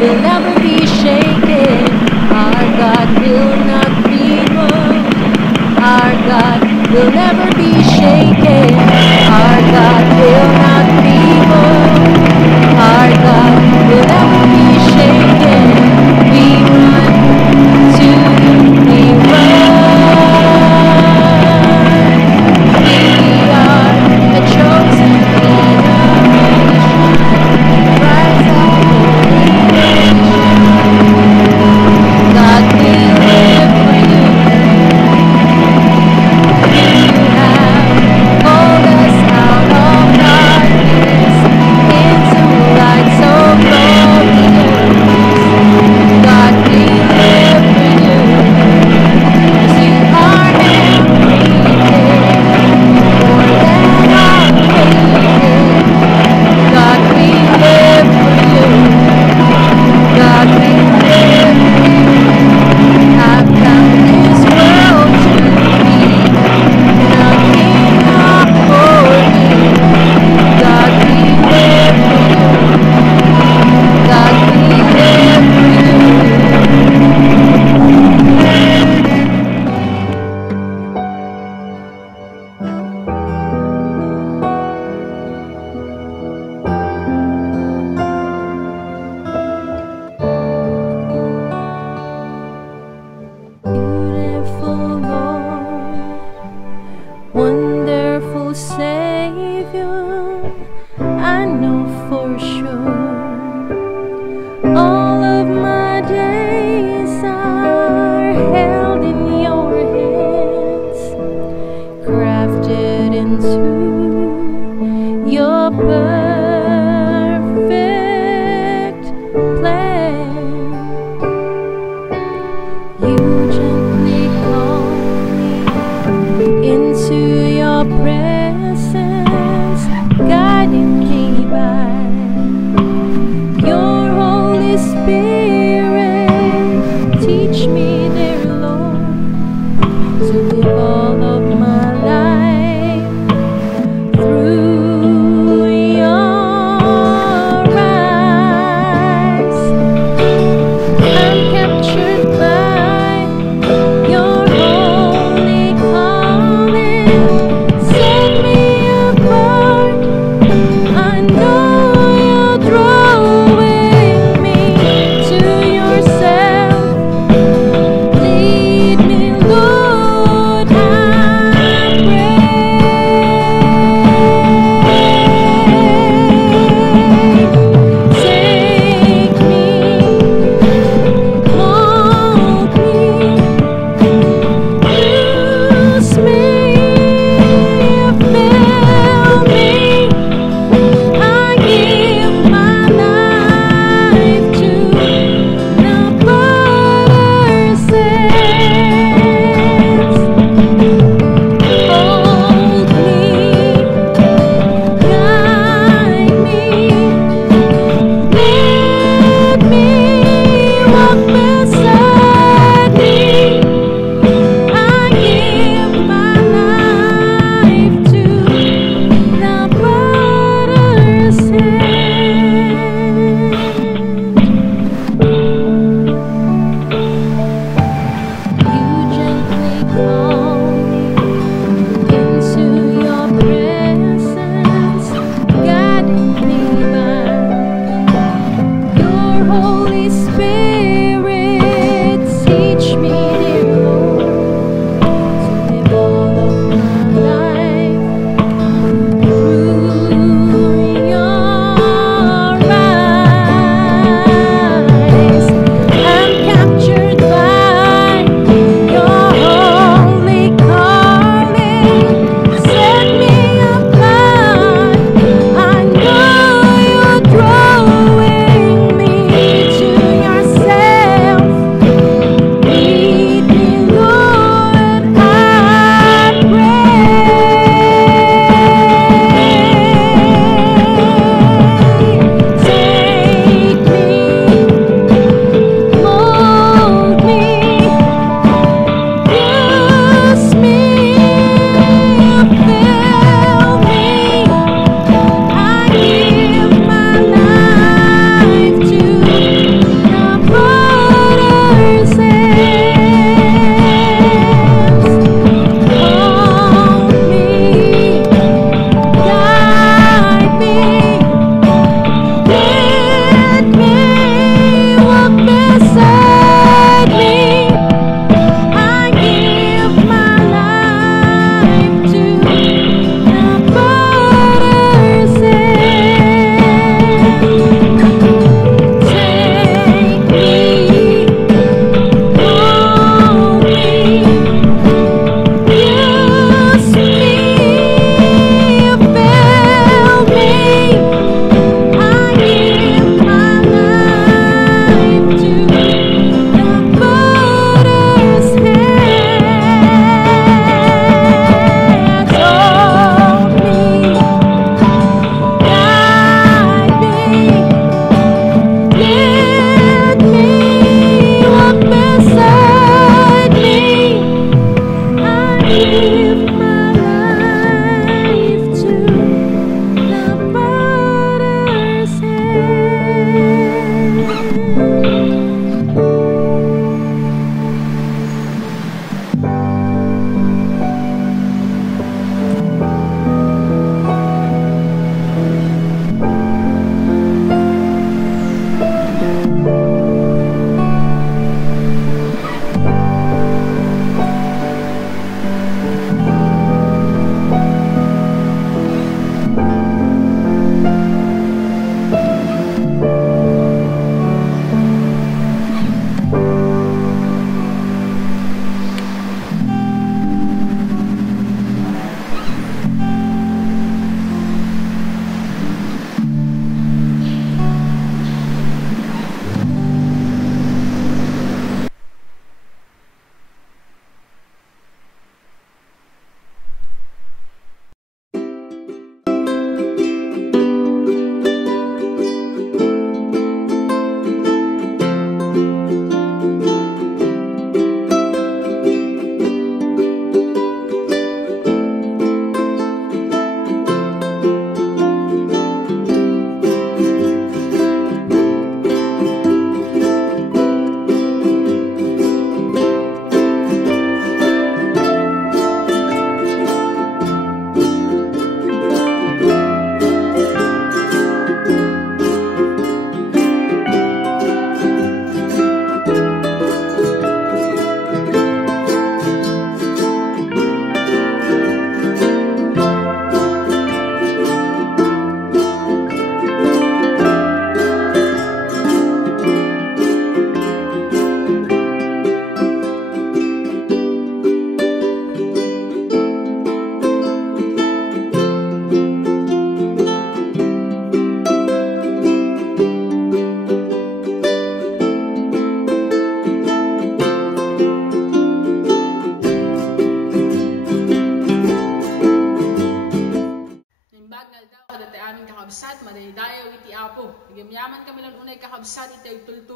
will never be shaken. Our God will not be moved. Our God will never be shaken. Our God will not be moved. Our God will never be shaken. We run to you, we run. We are a chosen generation. Rise up, holy nation. God, we live for you. You have called us out of darkness into light so glorious. God, we live for you. 'Cause you are everything, more than all created. God, we live for you. God, we live for you. I've found this world to be nothing of glory. God, we live for you. God, we live for you. Beautiful Lord, wonderful Savior, I know for sure all of my days are held in your hands, crafted into your perfect plan. You gently call me into your presence, guiding me by your Holy Spirit. Teach me, dear Lord, to live all of my life through your eyes. I'm captured by your holy calling. Set me apart. I know you're drawing me to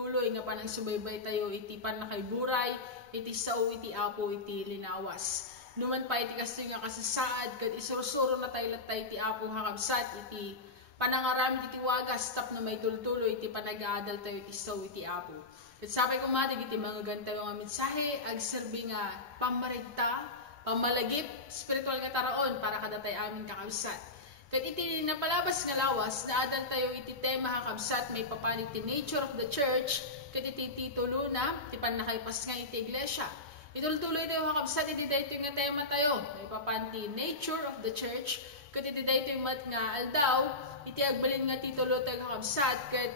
tultuloy nga panang subaybay tayo iti panakay buray, iti sao iti apo iti linawas. Numan pa iti kastoy nga kasasaad ket isursuro na tayo latay iti apo hakabsat iti panangaramid iti wagas tap na may tultuloy iti panag-aadal tayo iti sao iti apo. Ket sabay kumadig iti mga gantayo nga mensahe agserbi nga pamarigta, pamalagip, spiritual nga taraon para kadatay amin kakabsat. Kat iti napalabas nga lawas, naadal tayo iti tema hakabsat may papanig ti nature of the church, kat iti titulo na, iti panakaipas nga iti iglesia. Itultuloy tayo hakabsat, iti dayto nga tema tayo, may papanti nature of the church, kat iti dayto mat nga aldaw, iti agbalin nga titulo tayo hakabsat, kat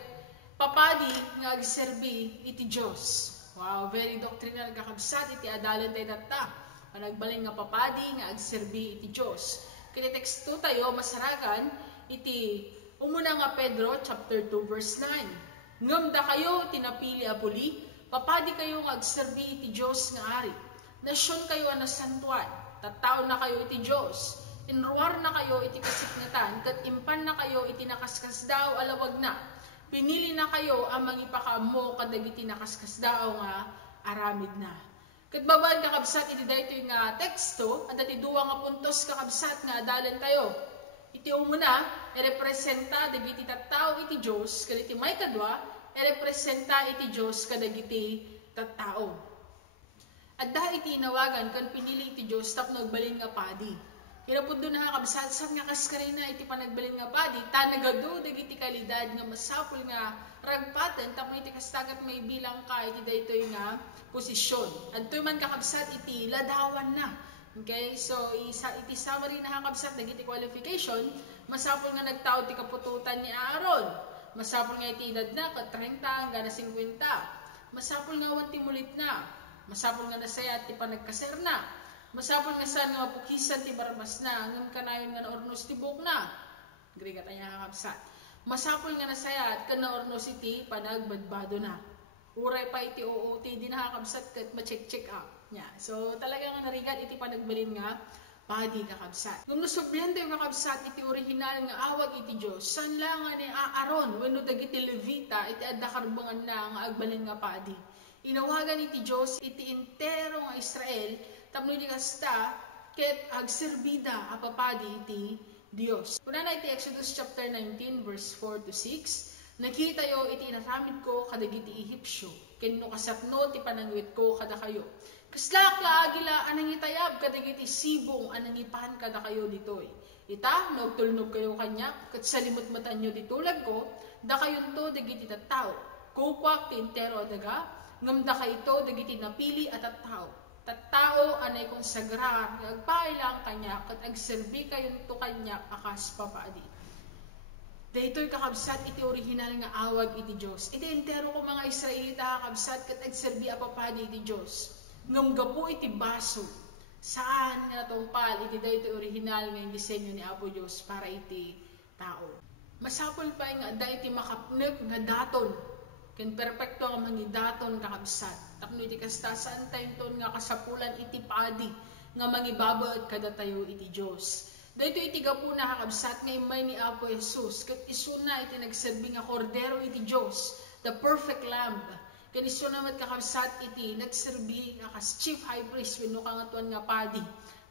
papadi nga agserbi iti Diyos. Wow, very doctrinal kakabsat, iti adalan tayo data. Panagbalin nga papadi nga agserbi iti Diyos. Kaya teksto tayo masaragan iti umuna nga Pedro chapter 2 verse 9. Ngamda kayo tinapili apuli, papadi kayo nga agserbi iti Diyos nga ari. Nasyon kayo ang nasantuan, tattao na kayo iti Diyos. Inruar na kayo iti kasiknatan, kat impan na kayo iti nakaskas daw alawag na. Pinili na kayo ang mangipakamo kadag iti nakaskas daw nga aramid na. Kat babaan kakabsat iti dayto nga teksto at iti duwa nga puntos kakabsat nga adalan tayo. Iti umuna, representa dagiti tattao iti Diyos, ket iti may kadwa, representa iti Diyos kadagiti tattao. At dahil iti inawagan kan pinili iti Diyos tapno nagbalin nga padi. Kinapuddo na kakabsat sa nga kaskarina iti panagbalin nga padi, tanagado dagiti kalidad nga masapul nga ragpaten tapno iti kastagat may bilang ka iti daytoy nga posisyon. Adtoy man kakabsat iti ladawan na. Okay? So iti summary na kakabsat dagiti qualification, masapul nga nagtao ti kapututan ni Aaron. Masapul nga iti edad na ket 30 hanggang 50. Masapul nga wanti mulit na. Masapul nga nasaya ti panagkaser na. Masapul nga saan nga mapukisan ti barbas na ngem kanayon nga naornos ti buok na. Grigat aya kakabsat. Masapul nga nasaya at kan naornos iti panagbadbado na. Uray pa iti OOT di nakakabsat kat ma-check up niya. So talaga nga narigat iti panagbalin nga padi kakabsat. Kung nasublihan tayo kakabsat iti original nga awag iti Diyos, san lang nga ni Aaron wenno dagiti Levita iti adda karbangan na nga agbalin nga padi. Inawagan iti Diyos iti entero nga Israel tapno di kasta ket agserbida a papadi iti Dios. Kuna na iti Exodus chapter 19 verse 4 to 6. Nakita yo iti inaramid ko kadagiti Ehipsyo, kenno kasapno ti panangwit ko kada kayo. Kaslak agila anang itayab kadagiti sibong anang ipahan kada kayo ditoy. Ita nagtulnog kayo kanya ket salimot matan nyo ditulag ko, da kayon to dagiti tattao. Kukwak ti entero daga, ngamda kayto dagiti napili at tattao. Tattao anay kong sagrar, agpailang kanya ket agserbi kayon to kanya akas papaadi. Daytoy kakabsat iti original nga awag iti Diyos. Iti entero ko mga Israelita kakabsat ket agserbi a papadi iti Diyos. Ngamgapo iti baso. Saan nga natungpal iti daytoy original nga disenyo ni Apo Diyos para iti tao. Masapol pa nga da iti makapnek nga daton. Ken perpekto nga mangidaton kakabsat. Tapno iti kasta saan tayton nga kasapulan iti padi nga mangibabaet kada tayo iti Diyos. Dito iti gapu na kakabsat nga imay ni Apo Jesus, ket isuna iti nagserbi nga kordero iti Diyos, the perfect lamb. Ket isuna mat kakabsat iti nagserbi nga kas chief high priest wenno kangatuan nga padi.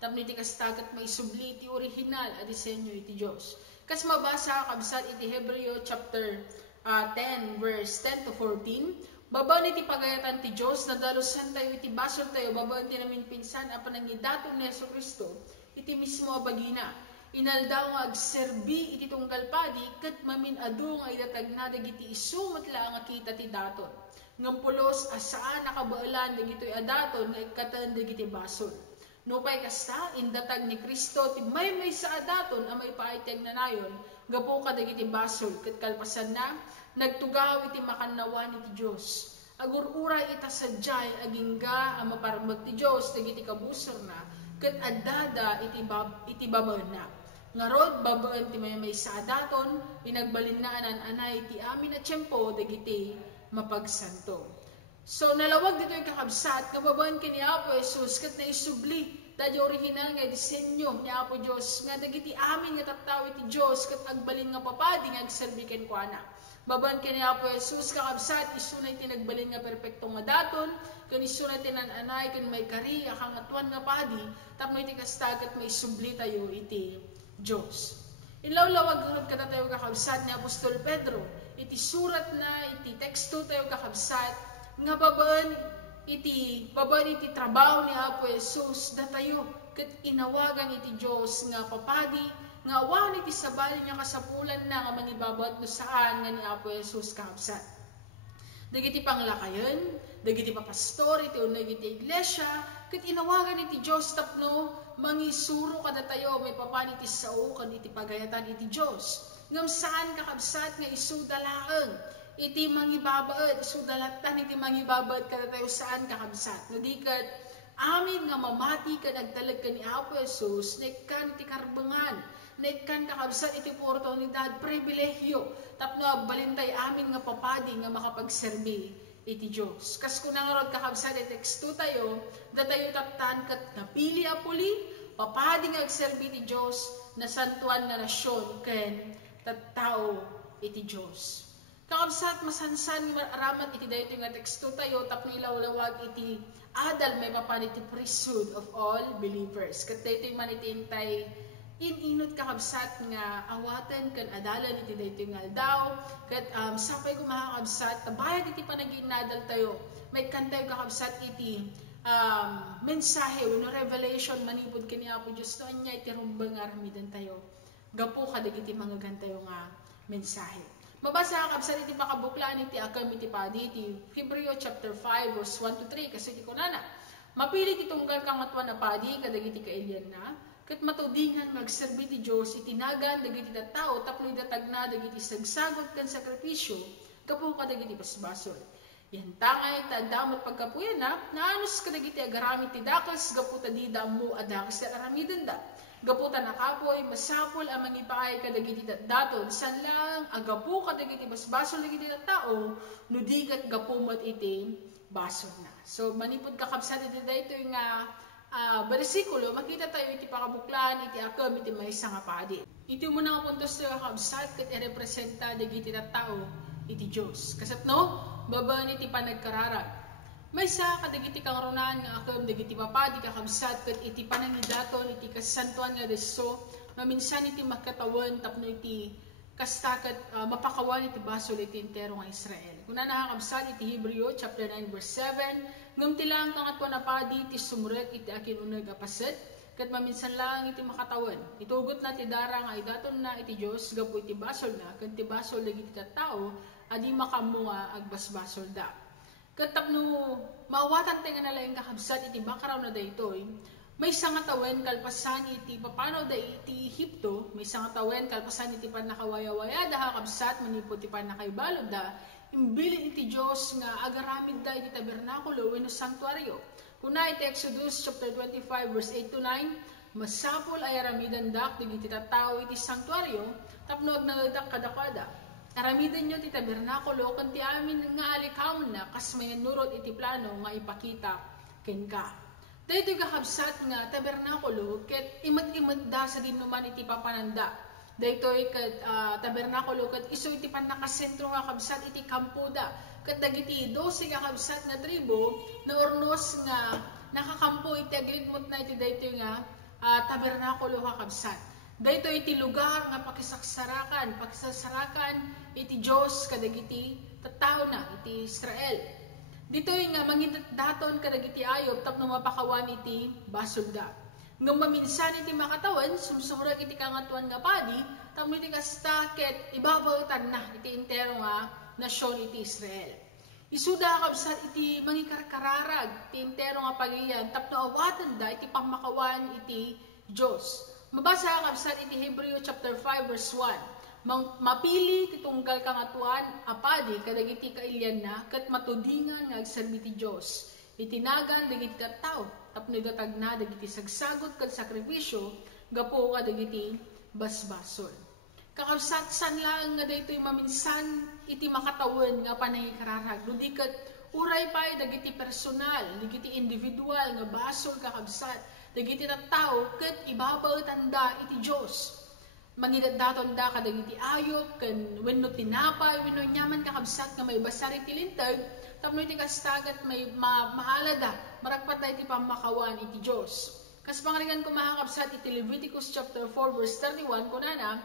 Tapno iti kastagat maisubli iti original a disenyo iti Diyos. Kas mabasa kakabsat iti Hebreo chapter 10 verse 10 to 14. Babaw iti pagayatan ti Diyos, nadalusan tayo iti basol tayo, babaw iti namin pinsan apan nangidaton ni Jesucristo. Iti mismo abagina, inaldaw nga agserbi iti tunggal padi, ket maminado nga idatag na dagiti isu matla nga kita ti daton. Ngampulos asaan nakabaalan dagitoy adaton nga ikatan dagiti basol. Nupay kasta indatag ni Kristo ti may sa adaton a may paiteg na nayon, gapo ka dagiti basol ket kalpasan na nagtugaw iti makannawan iti Dios. Agururay ita sadyay agingga a maparmek ti Dios dagiti kabusor na ket addada iti babaen na. Ngarod babaen ti may sa adaton, pinagbalinaanan anay ti amin a tiempo dagiti mapagsanto. So nalawag dito yung kakabsat, kababaen kini Apo Jesus ket naisubli dadyo original nga disenyo ni Apo Dios nga dagiti amin nga tattao iti Dios ket agbalin nga papadi nga agserbi ken kuana. Baban kini Apo Jesus kakabsat isu na iti nagbalin nga perpekto nga daton, kan isu na tinananay kan may kari akang atuan nga padi, tapno iti kastagat may subli tayo iti Dios. Inlawlawag hunod kada tayo kakabsat ni Apostol Pedro, iti surat na iti teksto tayo kakabsat nga baban iti trabaho ni Apo Jesus datayo ket inawagan iti Dios nga papadi nga awan iti sabali niya kasapulan na nga mangibabat no saan nga ni Apo Jesus kakabsat. Dagiti panglakayon, dagiti papastor, iti unay iti iglesia, ket inawagan iti Dios tapno mangisuro kada tayo may papan iti sao kan iti pagayatan iti Dios. Ngam saan kakabsat nga isu dalaeng iti mangibabaet, isu dalatan iti mangibabaet kada tayo saan kakabsat. No diket amin nga mamati ka nagtalag ka ni Apo Jesus, nekkan iti karbengan, nekkan kakabsat iti oportunidad, pribilehyo, tapno balintay amin nga papadi nga makapagserbi iti Diyos. Kas kunangarod kakabsat iti teksto tayo, datayo tatan kat napili apuli, papadi nga agserbi iti Diyos, na santuan na nasyon, ken tattao iti Diyos. Kakabsat masansan aramat iti dayo nga teksto tayo, tapno ilawlawag iti adal may papan iti priesthood of all believers. Kat dayo man iti intay inot kakabsat nga awatan kan adalan iti daytoy nga aldaw ket sapay ko makakabsat tabayad iti panaginadal tayo may kantay kakabsat iti mensahe wenno revelation manipud kani Apo Dios no anya iti rumbeng aramidan tayo gapu kadagiti mga gantayo nga mensahe. Mabasa kakabsat iti pakabuklaan iti akam iti padi iti Hebreo chapter 5 verse 1 to 3 kasi iti kunana mapili ti tunggal kang atwan na padi kadagiti kailian na ket matudingan magserbi ti Dios itinagan dagiti tattao tapno idatagna dagiti sagsagot ken sakripisyo gapu kadagiti basbasol. Yan tangay tandamot pagkapuyan na naanos kadagiti agaramid ti dakes gapu ta di damo adakes ti aramiden da. Gapu ta nakapoy masapol ang mangipaay kadagiti daton sanlang agapu kadagiti basbasol dagiti tattao no diket gapu met iti basol na. So manipud kakabsat iti daytoy nga bersikulo, makita tayo iti pakabuklaan, iti akam, iti maysa nga padi. Iti muna nga puntos tayo kakabsat, kat i-representa dagiti tattao, iti Diyos. Kasat no, babaan iti panagkararag. Maysa kadagiti kang runaan nga akam, dagiti papadi kakabsat, kat iti panangidaton, iti kasantuan nga deso, maminsan iti makatawan, tapno iti kastakat mapakawan iti basol iti entero nga Israel. Kuna nakakabsat iti Hebreo chapter 9 verse 7, ngam tilang kang atwa na padi iti sumrek iti akin uneg apaset, kat maminsan lang iti makatawan. Itugot na ti dara nga idaton na iti Dios gapu iti basol na, ket ti basol dagiti tattao adi makamunga agbasbasol da. Ket tapno maawatan tayo nga nalaing kakabsat iti bakaraw na daytoy, may sangatawen kalpasan iti papanaw da iti Ehipto, may sangatawen kalpasan iti panakawaya-waya da kakabsat manipod iti panakaibalod da, imbilin iti Diyos nga agaramid da iti tabernakulo wenno santuario. Kuna iti Exodus chapter 25 verse 8 to 9, masapol ay aramidan dak digiti tattao iti santuario tapno agnagadak kadakada. Aramidan nyo iti tabernakulo ken ti amin nga alikam na kas mayanurot iti plano nga ipakita ken ka. Daytoy kakabsat nga tabernakulo ket imat-imat da sa dinuman iti papananda. Daytoy ket tabernakulo ket isu iti panakasentro nga kabsat iti kampo da. Ket dagiti 12 nga kabsat nga tribo na ornos nga nakakampo iti agridmot na iti daytoy nga tabernakulo nga kabsat. Daytoy iti lugar nga pakisasarakan iti Dios kadagiti tattao na iti Israel. Ditoy nga mangidaton kadagiti ayob tapno mapakawan iti basolda. Ngem maminsan iti makatawan sumsumrag iti kangatuan nga padi tapno iti kasta ket ibabautan na iti entero nga nasyon iti Israel. Isuda kabsat iti mangikarkararag iti entero nga pagiyan tapno awatan da iti pamakawan iti Dios. Mabasa kabsat iti Hebreo chapter 5 verse 1. Mapili titunggal kang atuan apadi kadagiti kailyan na ket matudingan nga agserbi ti Dios. Itinagan dagiti tattao tapno idatagna dagiti sagsagot ken sakripisyo gapu kadagiti basbasol. Kakabsat sanlang nga daytoy maminsan iti makatawen nga panangikararag. Di ket uray pay dagiti personal, dagiti individual nga basol kakabsat, dagiti tattao ket ibabautan da iti Dios. mangidaton da kadagiti ayok ken wenno tinapay wenno nyaman kakabsat nga may basari tilintag tapno iti kastagat may maalada maragpat da iti pamakawan iti Dios. Kas pangarigan ko makakabsat iti Leviticus chapter 4 verse 31 kunana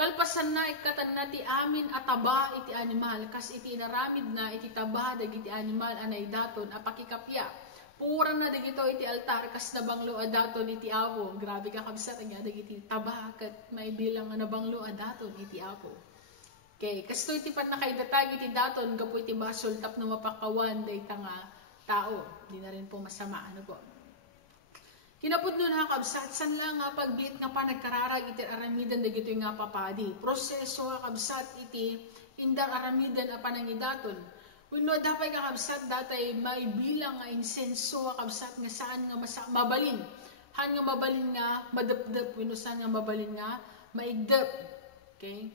kalpasan na ikatan na ti amin ataba iti animal kas iti inaramid na iti taba dagiti animal anay daton apakikapya. Pura na dagito iti altar kas nabanglo adaton iti apo. Grabe ka kabsat nga dagiti taba ket may bilang nga nabanglo adaton iti apo. Okay, kasto iti pat nakaidatag iti daton gapo iti basol tapno mapakawan dayta nga tao. Di na rin po masama ano po. Kinapud nun ha kabsat san lang nga pagbiit nga pa nagkararag iti aramidan dagito nga papadi. Proseso ha kabsat iti indar aramidan a panangidaton. Wenno dapay kakabsat datay may bilang nga insenso kakabsat nga saan nga mabalin. Han nga mabalin nga madepdep wenno saan nga mabalin nga maigdep. Okay?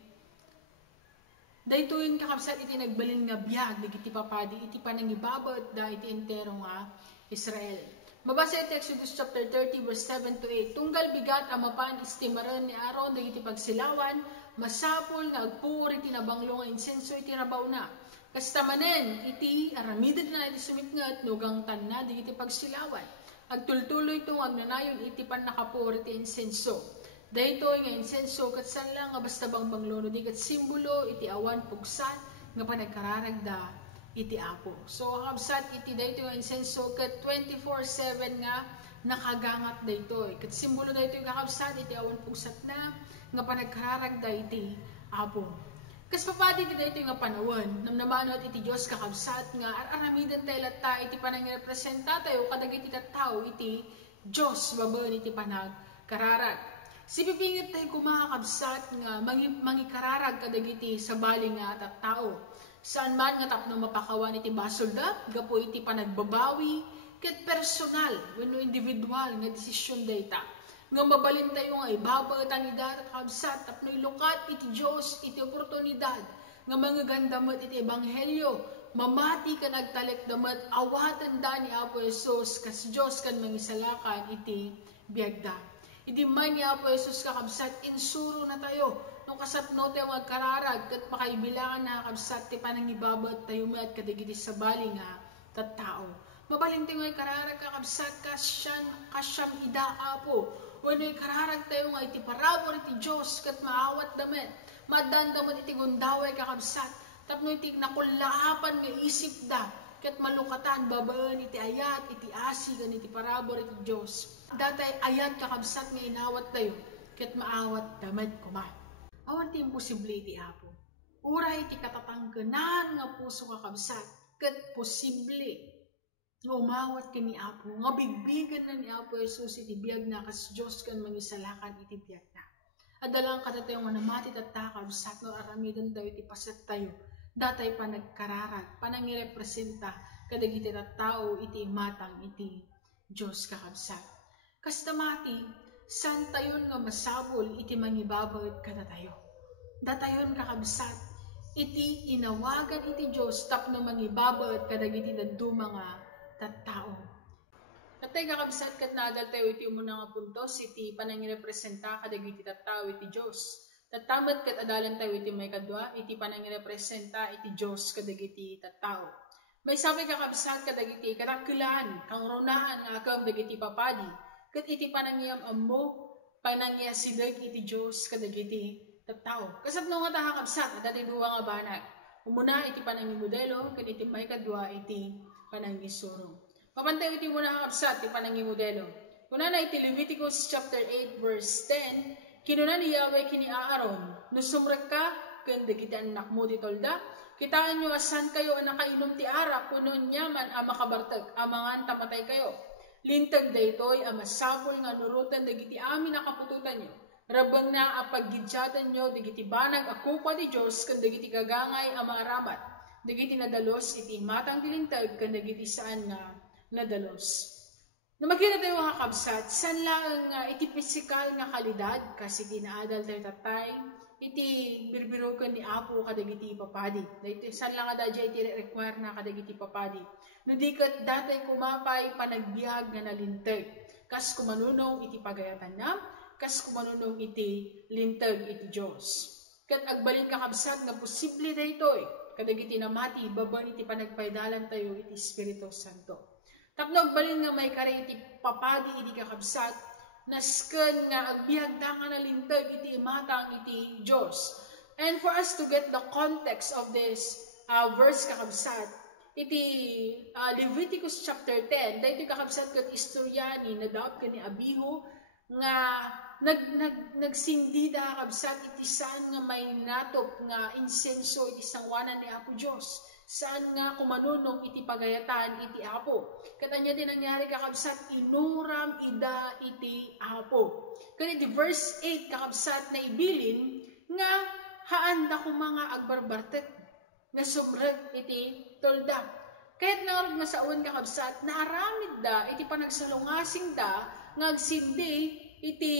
Daytoy kakabsat iti nagbalin nga biag dagiti papadi iti panangibabot da iti entero nga Israel. Mabasa iti Exodus chapter 30 verse 7 to 8. Tunggal bigat ang mapan istimaran ni Aaron dagiti pagsilawan masapol nga agpuor iti nabanglo nga insenso iti rabaw na. Kastamanen, iti aramidan na iti sumitngat, nugang tanna, di iti pagsilawan. Agtultuloy itong agnanayon, iti pan nakapur, iti insenso. Dahito nga insenso, kat saan lang, nga basta bang banglono, di kat simbolo, iti awan, pugsan, nga panagkararagda, iti apo. So, kabsat, iti dahito nga insenso, kat 24/7 nga, nakagangat dahito. Kat simbolo dahito nga kabsat, iti awan, pugsat na, nga panagkararagda, iti apo. Kas papadi ti daytoy nga panawon, namnamanot iti Dios kakabsat nga aramidan tayo latta iti panangrepresenta tayo kadagiti tattao iti Dios babaen iti panagkararag. Sipipingit tayo kumakabsat nga mangikararag kadagiti sabali nga tattao. Saan man nga tapno mapakawan iti basolda, gapo iti panagbabawi ket personal wenno individual nga desisyon dayta. Nga mabalin tayo nga ibabatan ni data kabsat tapno ilukat iti Diyos iti oportunidad nga mga gandamat iti ebanghelyo mamati ka nagtalek damat awatan da ni Apo Jesus kas Diyos kan mangisalakan iti biagda. Iti man ni Apo Jesus kakabsat insuro na tayo nung kasatno tayo magkararag kat makaibilangan na kabsat ti panangibabat tayo met kadagiti sabali nga tattao. Mabalin tayo nga kararag kakabsat kasyam ida Apo. Wenno kararag tayo nga iti parabor iti Dios ket maawat damet madandamot iti gundaway kakabsat tapno iti nakulaapan nga isip da ket malukatan babaen iti ayat iti asi ken iti parabor iti Dios datay ayat kakabsat nga inawat tayo ket maawat damet kuma. Awan ti imposible iti Apo. Uray iti katatangkenan nga puso kakabsat ket posible nga umawat ka ni Apo, nga bigbigan na ni Apo Jesus iti biyag na kas Diyos kan mangisalakan iti biyag na. Adalang kada tayo nga namati tatakab sat no aramidan tayo iti pasat tayo, datay pa nagkararag, panangirepresenta kadagiti tattao iti matang iti Diyos kakabsat. Kastamati, san tayon nga masabol iti mangibabawit kada tayo. Datayon kakabsat, iti inawagan iti Diyos tapno mangibabawit kadagiti daduma nga tattao. Natay kakabsat kat nadal tayo iti umuna nga puntos iti panangirepresenta kadagiti tattao iti Dios. Tatamet kat adalan tayo iti may kadwa iti panangirepresenta iti Dios kadagiti tattao. May sabi kakabsat kadagiti kadakelan kang runahan nga akam dagiti papadi kat iti panangiyam ammo panangiyasideg iti Dios kadagiti tattao. Kasapno nga ta kakabsat adali duwa nga banag. Umuna iti panangimodelo kat iti may kadwa iti panangisuro. Papantay iti muna kakabsat iti panangimodelo. Kuna na iti Leviticus chapter 8 verse 10, kinuna ni Yahweh kini Aaron, nusumrek ka, kanda kita anak mo di tolda, kitaan nyo asan kayo ang nakainom ti arak, kunon nyaman ang makabartag, amangan tamatay kayo. Lintag daytoy ang masapol nga nurutan dagiti amin nakapututan nyo. Rabang na apaggidyatan nyo, dagiti banag ako pa di Diyos, kanda dagiti gagangay ang mga ramat. Dagiti nadalos, iti matang dilintag, kanda dagiti saan nga nadalos. Na magkita tayo mga kabsat, san lang iti pisikal nga kalidad, kasi tinaadal tayo tatay, iti birbirukan ni Apo kadagiti papadi. Dahito san lang adadya iti require na kadagiti papadi. No di kat datay kumapay panagbiag nga nalintag. Kas kumanunaw iti pagayatan na, kas kumanunong iti lintag iti Diyos. Kat agbalin kakabsat nga posible na ito'y kadagiti namati baban iti panagpaidalan tayo iti Espiritu Santo. Tapno agbalin nga may kare iti papadi iti kakabsat nasken nga agbiag da nga nalintag iti imatang iti Diyos. And for us to get the context of this verse kakabsat, iti Leviticus chapter 10, dahil iti kakabsat kat istoryani na daot ka ni Abihu nga nagsindi da kakabsat iti saan nga may natop nga insenso iti sangwanan ni Apo Diyos. Saan nga kumanunong iti pagayatan iti Apo. Katanya din nangyari kakabsat inuram ida iti Apo. Kaya iti verse 8 kakabsat na ibilin nga haanda ko mga agbarbartet nga sumreg iti tolda. Kahit naroon nga sa uwan kakabsat, naaramid da, iti panagsalungasing da, nga agsindi, iti,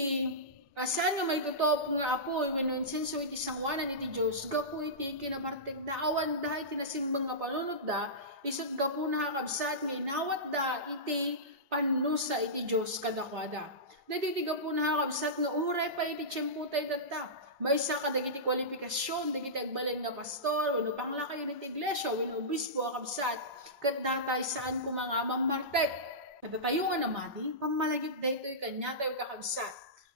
saan nga may tutop nga apoy, when insenso iti sangwanan iti Diyos, gapo iti kinapartek da, awan da, iti nasimbang nga panunod da, isot gapo na kakabsat, nga inawat da, iti panusa iti Diyos kadakwada. Dati iti gapo na kakabsat, nga uray pa iti tiyemputay tata, may isa ka dagiti kwalifikasyon, dagiti agbalin nga pastor, wano panglakay ng iglesia, wano obispo, akabsat, kandatay saan ko mga mamartek. Natatayo nga namati, pamalagip da ito'y kanya tayo kakabsat.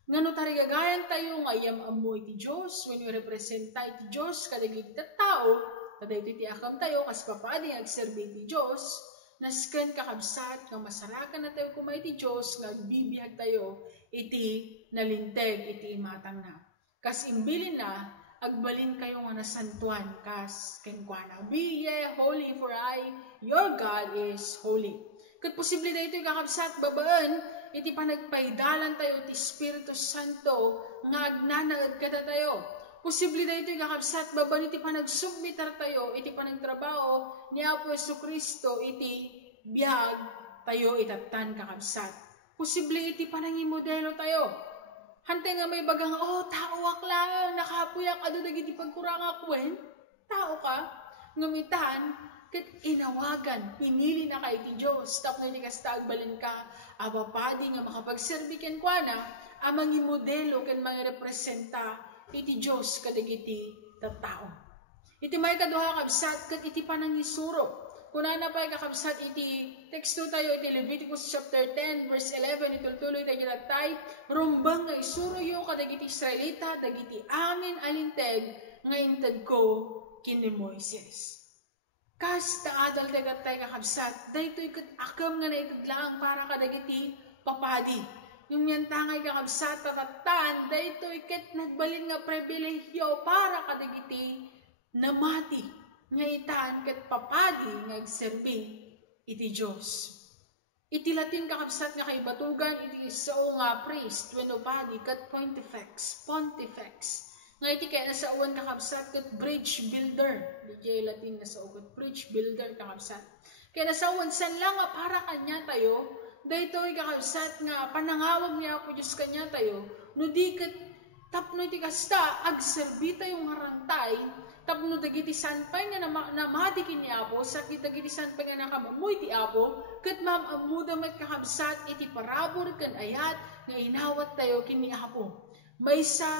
Ngano tarigagayan tayo nga yam amoy ti Diyos, wano representa iti Diyos, kadagiti tao, kada iti akam tayo, kas papadi agserbi ti Diyos, nasken kakabsat, nga masarakan na tayo kumay ti Diyos, nga bibihag tayo, iti nalinteg, iti imatang na. Kas imbilin na, agbalin kayo nga nasantuan, kas kenkwana. Be ye holy, for I, your God, is holy. Kat posible na ito'y kakabsat, babaan, iti panagpaidalan tayo, iti Espiritu Santo, nga agnanaad kada tayo. Posible na ito'y kakabsat, babaan, iti panagsubmitar tayo, iti panagtrabaho, ni Apo Jesucristo, iti biyag tayo itatan kakabsat. Posible iti panangimodelo tayo. Hantay nga may bagang, tao ak lang, nakapuyak ado dagiti pagkurang akwen, tao ka, ngumitan, kat inawagan, pinili na kay ti Diyos, tapno ni kastagbalin ka, abapadi nga makapagserbi ken kwa na, amang imodelo ken mga representa, iti Diyos kadagiti tattao. Iti may kaduha kabsat, kat iti panangisuro. Kunana pa kakabsat iti teksto tayo iti Leviticus chapter 10 verse 11 itultuloy tayo natay rumbang nga isuruyo kadagiti Israelita dagiti amin alinteg nga intad ko kini Moises. Kas taadal tagatay kakabsat daytoy ket akam nga naitudlaang para kadagiti papadi. Yung yan tangay kakabsat tatatan daytoy ket nagbalin nga pribilehyo para kadagiti namati. Nga itaan ket papadi nga agserbi iti Diyos. Iti Latin kakabsat nga kay batugan iti sao nga priest wenno padi ket pontifex. Nga iti kaya nasauan kakabsat ket bridge builder. Iti Latin na sao ket bridge builder kakabsat. Kaya nasauan san lang nga para kanya tayo, daytoy kakabsat nga panangawag niya Apo Diyos kanya tayo, no di ket tapno iti kasta agserbi tayong harantay tapno dagiti sanpay nga namadikin ni Apo, sakit dagiti sanpay nga nakamamoy ti Apo, ket mamamuda met kakabsat iti parabor ken ayat nga inawat tayo kini Apo. Maysa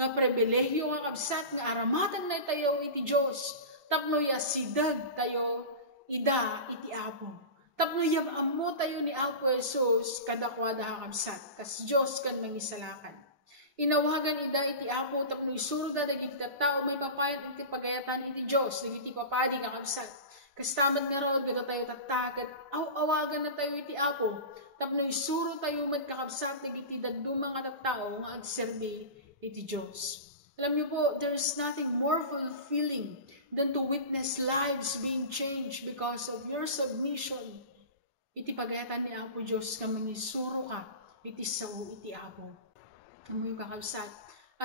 nga pribilehyo nga kabsat nga aramatan na tayo iti Diyos, tapno yasidag tayo ida iti Apo. Tapno yamamo tayo ni Apo Jesus kadakwada kakabsat, kas Diyos kan mangisalakan. Inawagan ida iti Apo tapno isuro da dagiti tattao may mapayat iti pagayatan iti Dios dagiti papadi nga kabsat. Kastamat nga rod kada tayo tattagat awagan na tayo iti Apo tapno isuro tayo met kakabsat dagiti dadduma nga tattao nga agserbi iti Dios. Alam niyo po, there is nothing more fulfilling than to witness lives being changed because of your submission. Iti pagayatan ni Apo Dios nga mangisuro ka iti sao iti Apo. Amo yung kakabsat.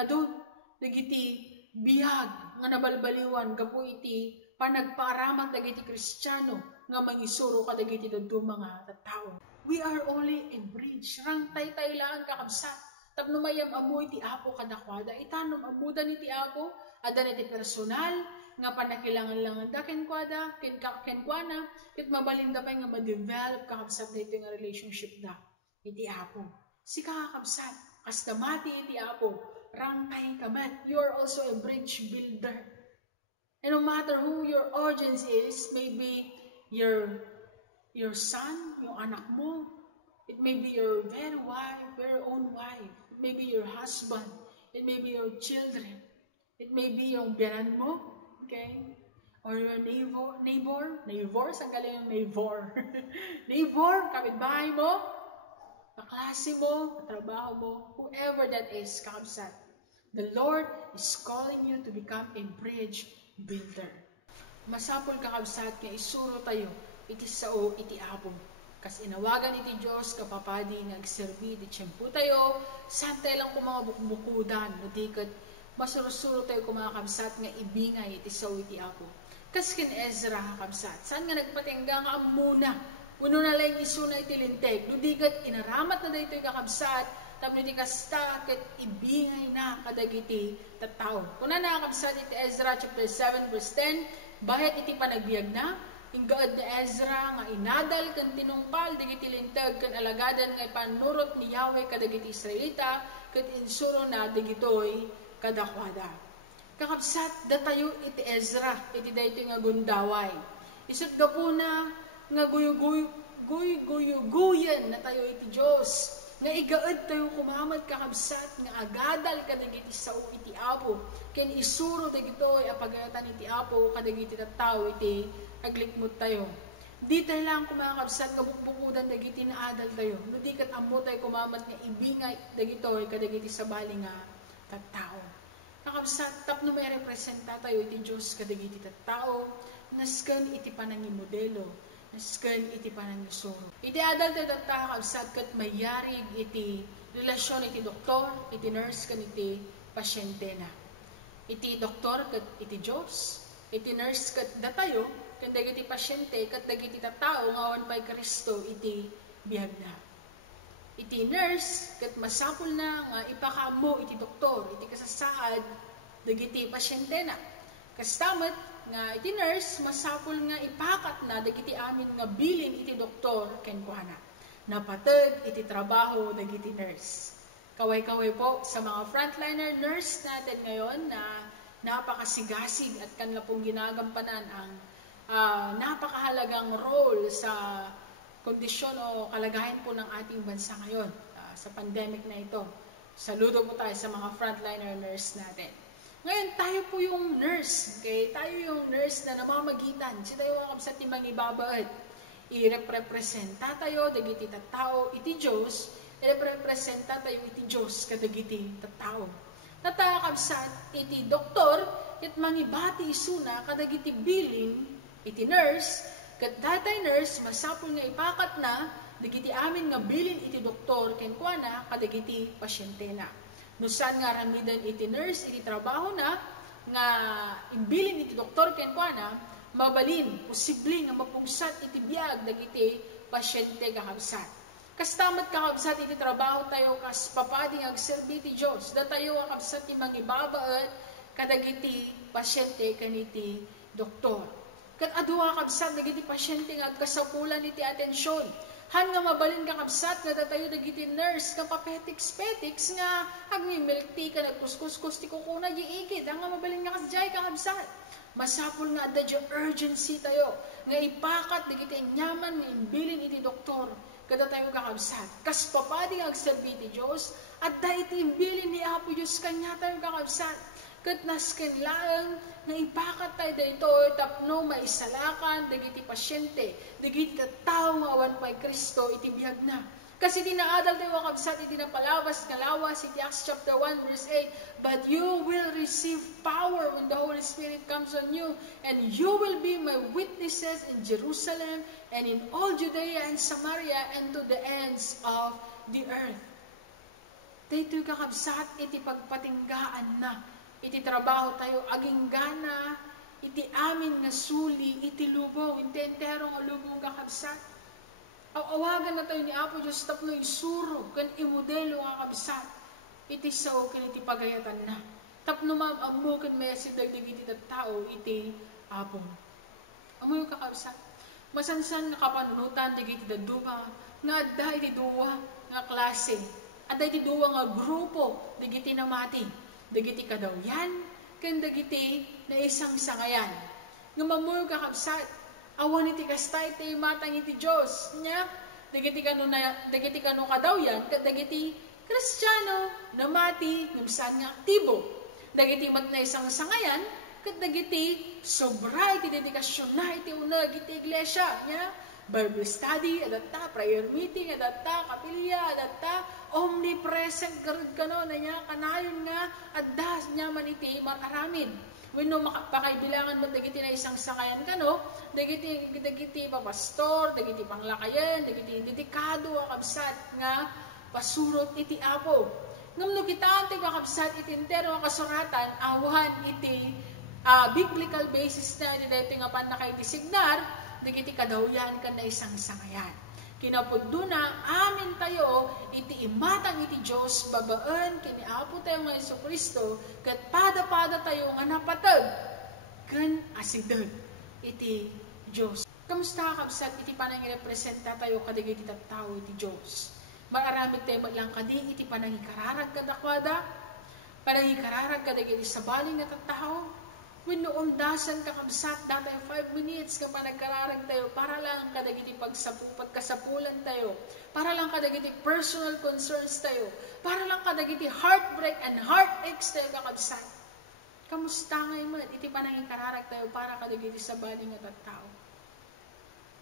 Adun, dagiti bihag nga nabalbaliwan gapo iti panagparamat dagiti Kristiyano nga mangisuro ka dagiti dadduma nga tattao. We are only a bridge. Rangtay tayo lang kakabsat. Tapno mayam amo iti Apo kadakwada. Itanom amudan iti Apo. Adan iti personal nga panakilangan-langan da kenkwada, kenkwana. Ket mabalinda pa nga ma-develop kakabsat na ito nga relationship da iti Apo. Si kakabsat. As namati iti Apo, rangkay kamat. You are also a bridge builder. And no matter who your audience is, maybe your son, yung anak mo, it may be your very own wife, it may be your husband, it may be your children, it may be yung biyanan mo, okay? Or your neighbor, saan galing yung neighbor? Neighbor, kapitbahay mo, kaklase mo, katrabaho mo, whoever that is, kakabsat. The Lord is calling you to become a bridge builder. Masapol kakabsat nga isuro tayo, iti sao, iti Apo. Kas inawagan iti Diyos, kapapadi, nagserbi, iti tiyempo tayo, santay lang kung mga bukbukudan, no dikat, masurusuro tayo kung mga kabsat nga ibingay, iti sao, iti Apo. Kas kin Ezra, kakabsat, saan nga nagpatingga nga muna, uno na lang isuna iti linteg, no dikat, inaramat na dito yung kakabsat, tapos iti kasta, kat ibingay na kadagiti tattao. Kuna na kakabsat, iti Ezra chapter 7 verse 10, bahit iti panagbiag na, inggaad ni Ezra nga inadal kan tinungpal digiti linteg kan alagadan nga ipanurot ni Yahweh kadagiti Israelita ket insuro na digitoy kadakwada. Kakabsat datayo iti Ezra iti daytoy nga gundaway. Isut gapuna nga guyen na tayo iti Dios. Nga igaad tayo kumamad kakabsat nga agadal kadagiti sao iti Apo ken isuro dagitoy apagayatan iti Apo kadagiti tattao iti aglikmot tayo. Di tayo lang kumakabsat nga bukbukudan dagiti naadal tayo. No di kat amo tayo kumamad nga ibingay dagitoy kadagiti sabali nga tattao. Kakabsat tapno may representa tayo iti Dios kadagiti tattao nasken iti panangi modelo. Nasken iti panangisuro. Iti adal tayo kakabsat kat mayarig iti relasyon iti doktor, iti nurse kan iti pasyente na. Iti doktor kat iti Dios, iti nurse kat datayo, kat dagiti pasyente, kat dagiti tattao nga awan pa'y Kristo iti biyag na. Iti nurse, kat masapul na nga ipakamo iti doktor, iti kasasaad, dagiti pasyente na. Kastamat nga iti nurse, masapul nga ipakat na dagiti amin nga bilin iti doktor kenkuana. Napatag iti trabaho dagiti nurse. Kaway-kaway po sa mga frontliner nurse natin ngayon na napakasigasig at kanila pong ginagampanan ang napakahalagang role sa kondisyon o kalagayan po ng ating bansa ngayon sa pandemic na ito. Saludo po tayo sa mga frontliner nurse natin. Ngayon, tayo po yung nurse. Okay? Tayo yung nurse na namamagitan. Si tayo ang kabsat timang ibabaad. I-representa tayo, dagiti tattao, iti Diyos. I-representa tayo, iti Diyos, kadagiti tattao. Tatakabsat, iti doktor, iti mangibati isuna, kadagiti bilin, iti nurse, kat datay nurse, masapul nga ipakat na, dagiti amin nga bilin iti doktor, kenkwana, kadagiti pasyente na. Nusan nga ramidan iti nurse, iti trabaho na, nga imbilin iti doktor, kenkwana, mabalin, posible nga mapugsat iti biag, dagiti pasyente kakabsat. Kastamat kakabsat iti trabaho tayo, kas papading agserbi ti Diyos, da tayo kakabsat ti mangibabaat, kadagiti pasyente kaniti doktor. Kat aduha kakabsat, dagiti pasyente nga agkasapulan iti atensyon. Han nga mabalin kakabsat, nga datayo dagiti nurse, nga papetiks-petiks, nga agmimilk tea ka, nagkuskus-kus ti kukuna, yiigid, nga mabalin nga kasjay kakabsat. Masapul nga da urgency tayo, nga ipakat, dagiti nyaman, nga imbilin iti doktor, kada tayo kakabsat. Kas papading agserbi ti Diyos, at da iti imbilin ni Apo Diyos, kanya tayo kakabsat. Kat nasken lang, nga ipakat tayo dito, tapno maisalakan, dagiti pasyente, dagiti katao nga awan pa'y Kristo, iti biyag na. Kasi dinaadal tayo kakabsat, iti napalawas, kalawas, iti Acts chapter 1 verse 8, but you will receive power when the Holy Spirit comes on you, and you will be my witnesses in Jerusalem, and in all Judea and Samaria, and to the ends of the earth. Dito'y kakabsat, iti pagpatinggaan na, iti trabaho tayo, aging gana, iti amin nga suli, iti lubong, iti entero nga lubong kakabsat. Awagan na tayo ni Apo Diyos, tapno isuro, kan imodelo nga kabsat, iti sao, kan iti pagayatan na. Tapno mag-amu, kan mesidag, iti tao, iti Apo. Amo yung kakabsat. Masansan nakapanunutan, iti daduma, nga adda iti duwa, nga klase, At iti duwa nga grupo, dagiti namati, dagiti kadawyan, kan dagiti na isang sangayan. Nga mamul kakabsat, awan iti kastay iti matang iti Diyos. Nya, dagiti kano kadawyan, dagiti Kristiyano, namati, ngumsan nga aktibo. Dagiti mat na isang sangayan, kat dagiti sobra iti dedikasyon na iti unag iti iglesia. Nya, Bible study, adata, prayer meeting, adata, kapilya, adata, omnipresent, garud kano, na niya, kanayon nga, adas niya man iti mararamid. When no, pakaibilangan mo, dagiti na isang sangayan kano, dagiti papastor, dagiti panglakayan, dagiti dedikado, akabsat nga, pasurot iti apo. Ngam no kita, iti kakabsat, iti entero ang kasuratan, awan iti biblical basis na, iti dati nga pan na iti signar, dagiti kadawyan ka na isang sangayan. Kinapuddo na, amin tayo, iti imatang iti Diyos, babaan, kini Apo tayo nga Yesu Kristo, kat pada-pada tayo nga napatag, kan asideg, iti Diyos. Kamusta kabsat, iti panang irepresenta tayo kadagiti tattao iti Diyos. Mararamid tayo maglang kadi, iti panang ikararag kadakwada, panang ikararag kadagiti sabaling na tattao. When noong dasan kakabsat, datay 5 minutes ka pa nagkararag tayo, para lang kadagiti pagkasapulan tayo, para lang kadagiti personal concerns tayo, para lang kadagiti heartbreak and heartaches tayo kakabsat. Kamusta ngayon man, iti pa nang ikararag tayo, para kadagiti sa baling at tao.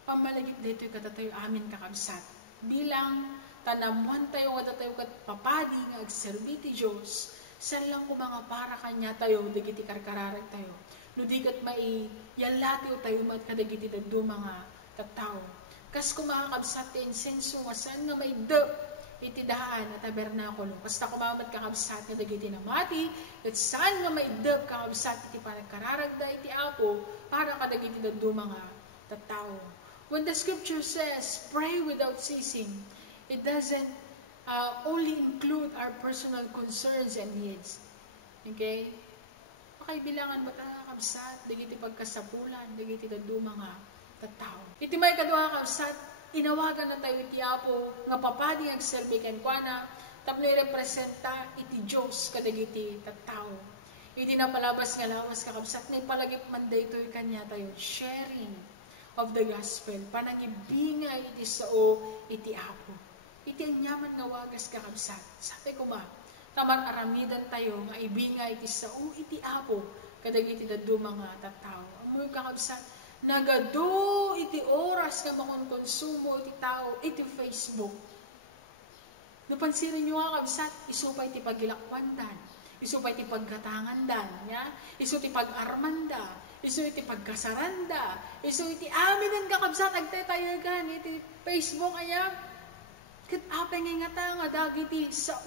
Pamalagit dito yung katatayo amin kakabsat. Bilang tanamuan tayo, katatayo kat papadi nga agserbiti Diyos, san lang kung mga para kanya tayo, dagiti karkararag tayo. No digat mai, yalatiw tayo mat kadagiti dagdo mga tattao. Kas kumakabsat ti insenso, wasan nga may iti daan at tabernakulo. Kasta kumamat kakabsat nga dagiti namati, at saan nga may kakabsat iti panagkararag da iti apo, para kadagiti dagdo mga tattao. When the scripture says, pray without ceasing, it doesn't only include our personal concerns and needs. Okay? Pakaibilangan ba tayo kabsat, dagiti pagkasapulan, dagiti dagdo mga tattao. Iti may kadwa kabsat, inawagan na tayo iti apo, nga papadi agserbikan kwa na, tapno i-representa iti Diyos kadagiti tattao. Iti napalabas nga lawas kakabsat, na ipalagip man da ito yung kanya tayo, sharing of the gospel, panangibingay iti sao iti apo. Iti anyaman nga wagas kakabsat. Sabi ko ma, tamang aramidan tayo nga ibingay iti sao iti apo, kadagiti daddo mga tattao. Amoy kakabsat, nagado iti oras nga makonkonsumo iti tao, iti Facebook. Napansirin nyo nga kabsat, isupay iti pagilakwandan, isupay iti pagkatangandan, isu iti pag-armanda, isu iti pagkasaranda, isu iti aminan kakabsat, agtetayagan, iti Facebook aya, kat apay nga nga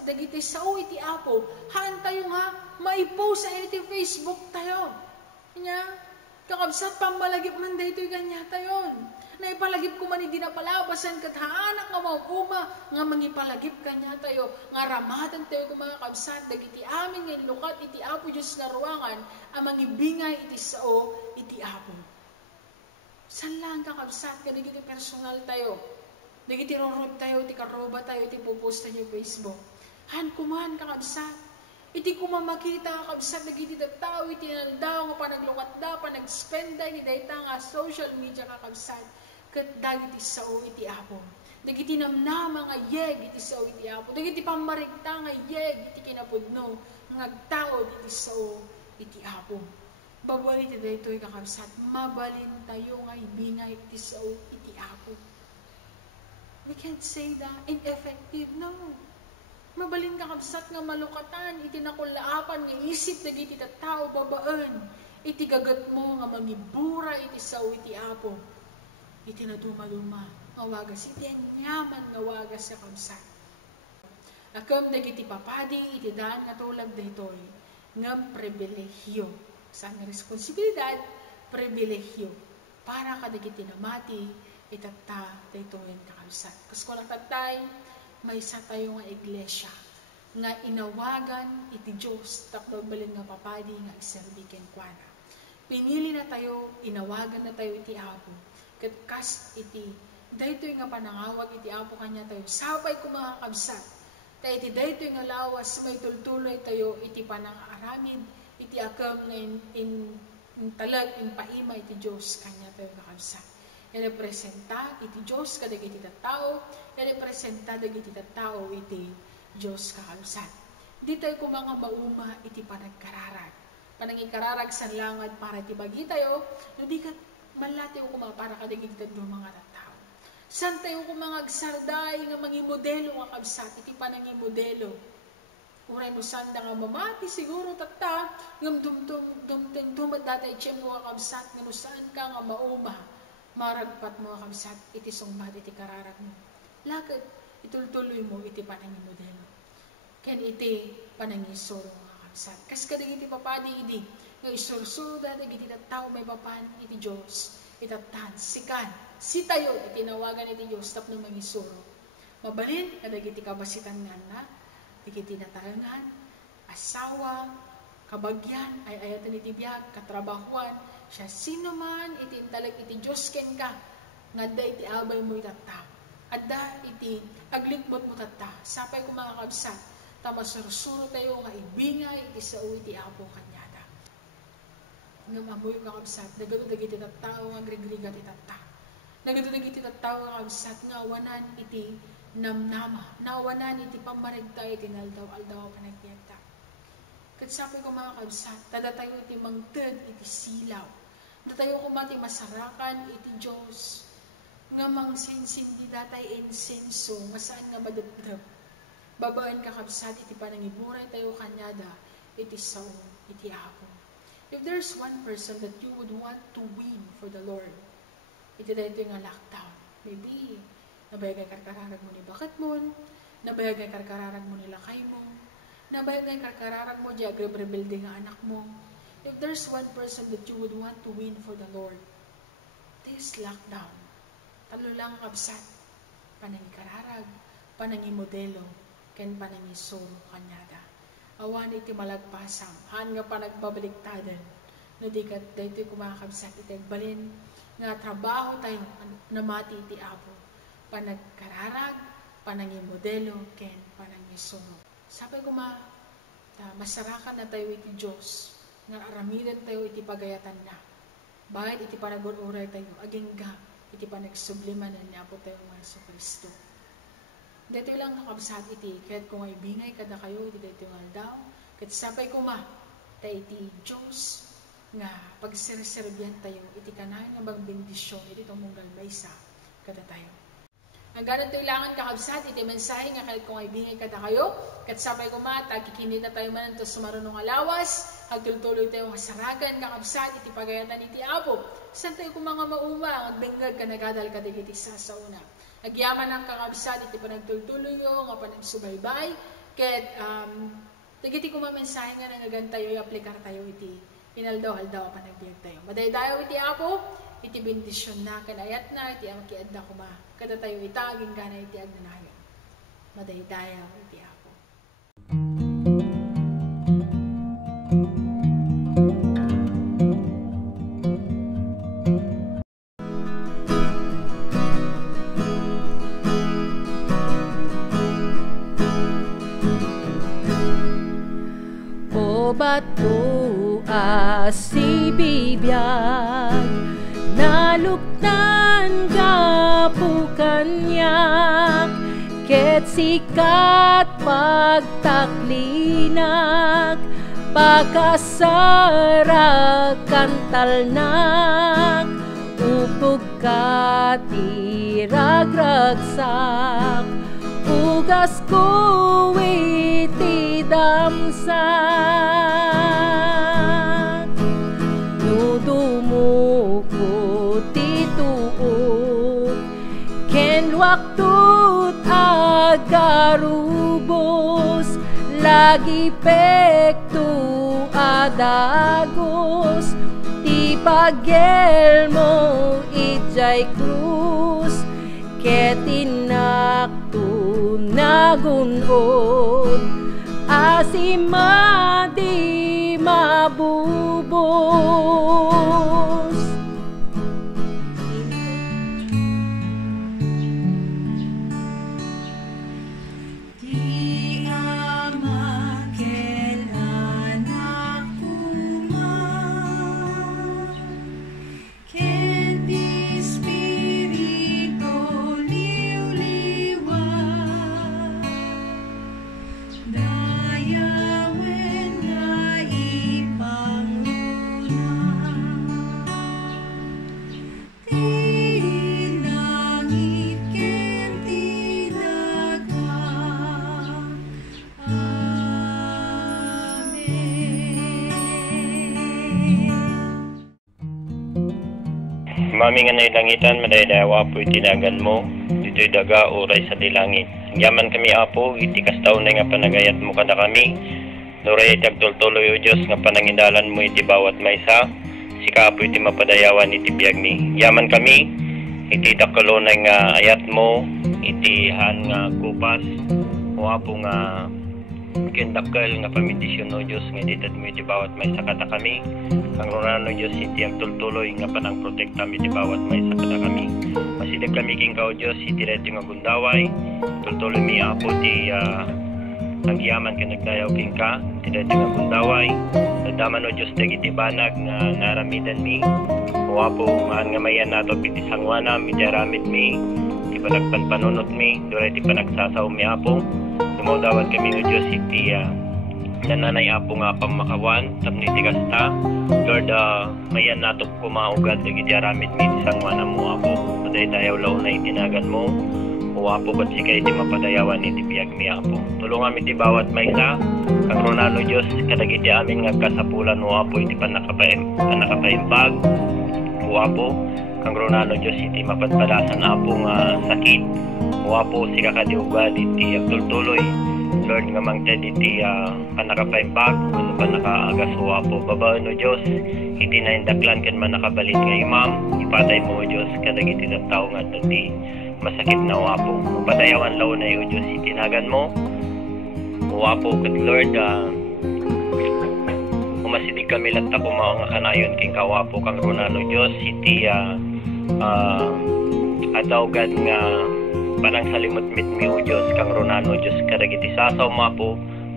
dagiti sao iti apo, haan tayo nga, maipost sa iti Facebook tayo. Kanya, kakabsat pamalagip man da ito'y kanya tayon. Naipalagip ko man hindi napalabasan kat haanak nga maukuma, nga mangipalagip kanya tayo, nga ramatan tayo kung mga kabsat, dagiti amin ngayon lukat iti apo Diyos nga ruangan, ang mangibingay iti sao iti apo. San lang kakabsat, kadagiti personal tayo, dagiti rurot tayo, iti karoba tayo, iti pupost tayo Facebook. Han kuman kakabsat, iti kumamakita kakabsat, dagiti tao, iti nandaw, nga panaglukat da, panagspenda, iti dayta nga social media kakabsat, kat dagiti sao iti apo. Dagiti namnama nga yeg iti sao iti apo. Dagiti pamarigta nga yeg iti kinapudno, nga agtao iti sao iti apo. Babali iti daytoy kakabsat, mabalin tayo nga ibingay iti sao iti apo. We can't say that ineffective, no. Mabalin kakabsat nga malukatan, iti nakulaapan nga isip dagiti tattao babaan, iti gagat mo nga mangibura iti sao iti apo. Iti naduma-duma nga wagas, iti anyaman nga wagas sa kabsat. Akam dagiti papadi, iti daan nga tulad daytoy nga pribilehyo. Saan nga responsibilidad, pribilehyo. Para kadagiti namati, itata daytoy kakabsat. Kas ko lang tatay, may isa tayo nga iglesia nga inawagan iti Diyos, takdo balin nga papadi nga iserbiken kwa na. Pinili na tayo, inawagan na tayo iti apo. Kat kas iti, daytoy nga panangawag iti apo kanya tayo, sabay ko mga kabsat, Ta iti dayto nga lawas may tultuloy tayo iti panang aramid iti akam nga in talag in paima iti Dios kanya tayo kakabsat. Representa iti Dios kadagiti tattao, representa dagiti tattao iti Dios kakabsat. Di tayo kumanga mauma iti panagkararag. Panangikararag sa langad para iti bagi tayo, no di ka malati ko mga para kadagiti tayo mga tattao. San tayo kumanga agsarday nga mangi modelo nga kabsat, iti panangi modelo. Uray mo sanda nga mamati siguro tatta, ngam dumtumad datay tiyem mo nga kabsat, nga saan ka nga mauma, maragpat mo nga kabsat, iti sungbat, iti kararag mo. Lakad, itultuloy mo, iti panangi modelo. Ken iti panangi soro nga kabsat. Kas kadagiti papadi idi, nga isursuro datay iti tattao may papan, iti Diyos, itatan, sikan, si tayo, itinawagan iti Diyos, tapno mangisuro. Mabalin, kadagiti kabasitan nga na, digiti natarangan, asawa, kabagyan, ay ayatan iti biyag, katrabahuan, siya sino man, iti intalag iti Diyos ken ka, nga da iti abay mo itata, adda iti aglikbot mo tata, sapay ko mga kabsat, tamasurusuro tayo nga ibingay, iti sao iti apo kanyada. Ngam amoy nga kabsat, nagano dagiti tattao, nga grigrigat itata. Nagatudag iti tattao nga kabsat nga awanan iti namnama, nawanan iti pamaragta iti naldaw-aldaw panagpiyagta. Katsapoy ko mga kabsat, tada tayo iti mangted iti silaw, tada tayo kumati masarakan iti Diyos, nga mangsinsindi datay insenso, masaan nga madabdab. Babaan ka kabsat iti panangiburay tayo kanyada, iti sao, iti apo. If there's one person that you would want to win for the Lord, iti dahito nga lockdown. Maybe, nabayagay karkararag mo ni bakat mo, nabayagay karkararag mo ni lakay mo, nabayagay karkararag mo di agrebre-building nga anak mo. If there's one person that you would want to win for the Lord, this lockdown, talo lang kabsat, panangi kararag, panangi modelo, ken panangi soro kanyada. Awan iti malagpasam, han nga panagbabaliktadan, no di kat dahito kumakabsat iti agbalin, nga trabaho tayo namati iti apo, panagkararag, panangi modelo, ken panangi soro. Sapay ko masarakan na tayo iti Diyos, nga aramidan tayo iti pagayatan na. Bahit iti panagururay tayo, agingga, iti panagsublimanan ni Apo tayo nga sa Kristo. Dito lang kakabsat iti, kahit kung ay bingay kada kayo, iti dito nga daw, kahit sapay ko tayo iti Diyos, nga pagserserbihan tayo, iti kanahan nga magbendisyon, iti tumugal maysa, kada tayo. Ang ganun tayo langan kakabsat, iti mensahe nga kahit kung ay bingay kada kayo, kat sapay kumata, kikinit na tayo man ito sumarunong alawas, hagtultuloy tayo masaragan kakabsat, iti pagayatan iti apo, saan tayo kung mga mauma, agbingag ka nagadal ka digiti sa una. Agyaman ang kakabsat, iti panagtultuloy yo, nga panagsubaybay, ket digiti kumamensahe nga nangagantayo, i-aplikar tayo iti pinaldaw-aldaw panagbiag tayo. Madaydayo iti apo, iti bendisyon na, kanayat na, iti ang kiadda kuma. Kada tayo itaging gana iti agnanayon. Madaydayo iti apo. O bato si bibiyag, naluktan gapu kanyak, ket sikat pagtaklinak, pakasarakan talnak, upog katiragragsak, ugas ko iti damsak, nudumuko tituot, ken waktut agarubos, lagi pekto adagos, ti pagelmo ijay krus, ketinakto nagunod, asimadi mabubos. Di aming anay langitan, madaydayawa po itinagan mo, dito'y daga, oray sa dilangit. Yaman kami, Apo, iti kastaw na nga panagayat mo kada kami. Nuray itagtultuloy, O Diyos, nga panangindalan mo iti bawat maysa. Sika, Apo, iti mapadayawan iti biyag ni. Yaman kami, iti dakalonay nga ayat mo, iti han nga kupas, O Apo nga kendakal nga pamindisyon, O Diyos, nga ditad mo iti bawat maysa kada kami. Ang ronan, O Diyos, iti agtultuloy nga panang protekta iti bawat maysa kada kami. Masidag kami king ka, O Diyos, iti reto nga gundaway. Tultuloy mi, Apo, ti agyaman ka nagdayaw king ka, iti reto nga gundaway. Nagdaman, O Diyos, dagiti banag nga naramidan mi. O Apo, maan nga mayan nato piti sangwanam, iti aramid mi, iti panagpanpanunot mi, duray iti panagsasaw mi, Apo. Dumawdawat kami, O Diyos, iti nananay, Apo, nga pamakawan, tapno iti kasta. Lord, mayan nato kumaugad, dagiti aramid mi, iti sangwanam mo, Apo. Dayaw law na itinagan mo, O Apo, kat sika iti mapadayawan iti biyag mi, Apo. Tulungan iti bawat maysa, kang ronano Diyos, kadagiti amin nga kasapulan, O Apo, iti panakapaimbag, O Apo, kang ronano Diyos, iti mapadpadasan, Apo, nga sakit, O Apo, sika kadiugad iti agtultuloy, Lord, nga mangted iti panakapaimbag, kung panakaagas, O Apo, babaan, O Diyos, iti naindaklan kan man nakabalit nga imam, ipatay mo, O Diyos, kadagiti ng tao nga iti masakit na, O Apo. Padayawan law na, O Diyos, itinagan mo, O Apo, kat Lord, umasidig kami lang tako mao nga kanayon king ka, O Apo, kang runano Diyos, iti adawgad nga panang salimot mit mi, O Diyos, kang runano Diyos, kadagiti sasaw mo, Apo,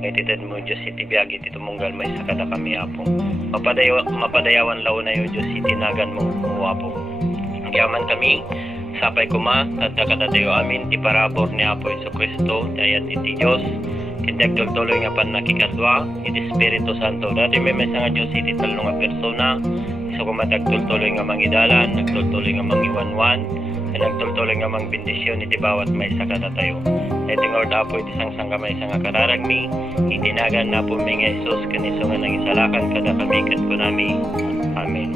ititad mo, Diyos, iti biyag iti tumunggal may sakada kami, Apo. Mapadayawan law na, O Diyos, itinagan mo, O Apo. Yaman kami, sapay kuma, tadda kadadayo amin, ti parabor ni Apo Jesucristo, dayat iti Diyos, kindag tultuloy nga pan nakikaswa, iti Espiritu Santo, dati may nga Diyos, iti talo nga persona, isa kumatag tultuloy nga mangidalan, nagtultuloy nga mangiwanwan, nagtultuloy nga mangbindisyon, iti bawat may sakada tayo. Iti Lord, Apo, iti sang kamay sa nga kararagmi, itinagan na po may nga Jesus, kaniso nga nang isalakan kada kami, kat ko nami. Amen.